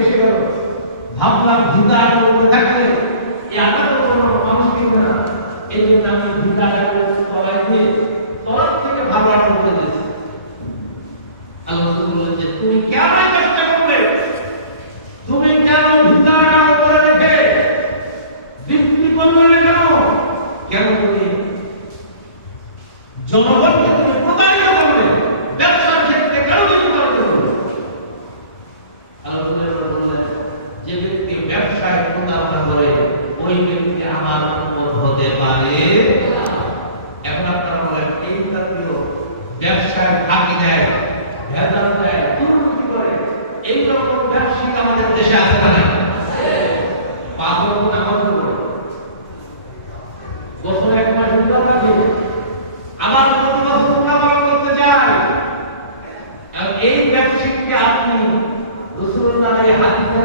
এসে গেল, ভাবলাম ভিতা করতে থাকলে এই আঘাত কোনো মানুষ কিনবে না, এই জন্য আমি ভিতা তলায় দিয়ে তলার থেকে ভাবলা করতে দিয়েছি। আল্লাহ বললেন যে তুমি কেন চেষ্টা করবে, তুমি কেন ভিতা করে রেখে বিক্রি করবে না, কেন তুমি জনগণকে তুমি প্রতারিত করবে, ব্যবসার ক্ষেত্রে কেন তুমি করবে? আল্লাহ বললেন যে ব্যক্তি ব্যবসায় প্রতারণা করে ওই ব্যক্তি আমার উপর হতে পারে। এখন আপনারা বলেন এই জাতীয় ব্যবসায় ফাঁকি দেয়, ভেজাল দেয়, দুর্নীতি করে, এই রকম ব্যবসায়িক আমাদের দেশে আছে না? পাথর নামাজ বছর এক মাস রোজা রাখে, আমার করতে যায়, এই ব্যবসায়ীকে আপনি রাসূলুল্লাহর এই হাদিসের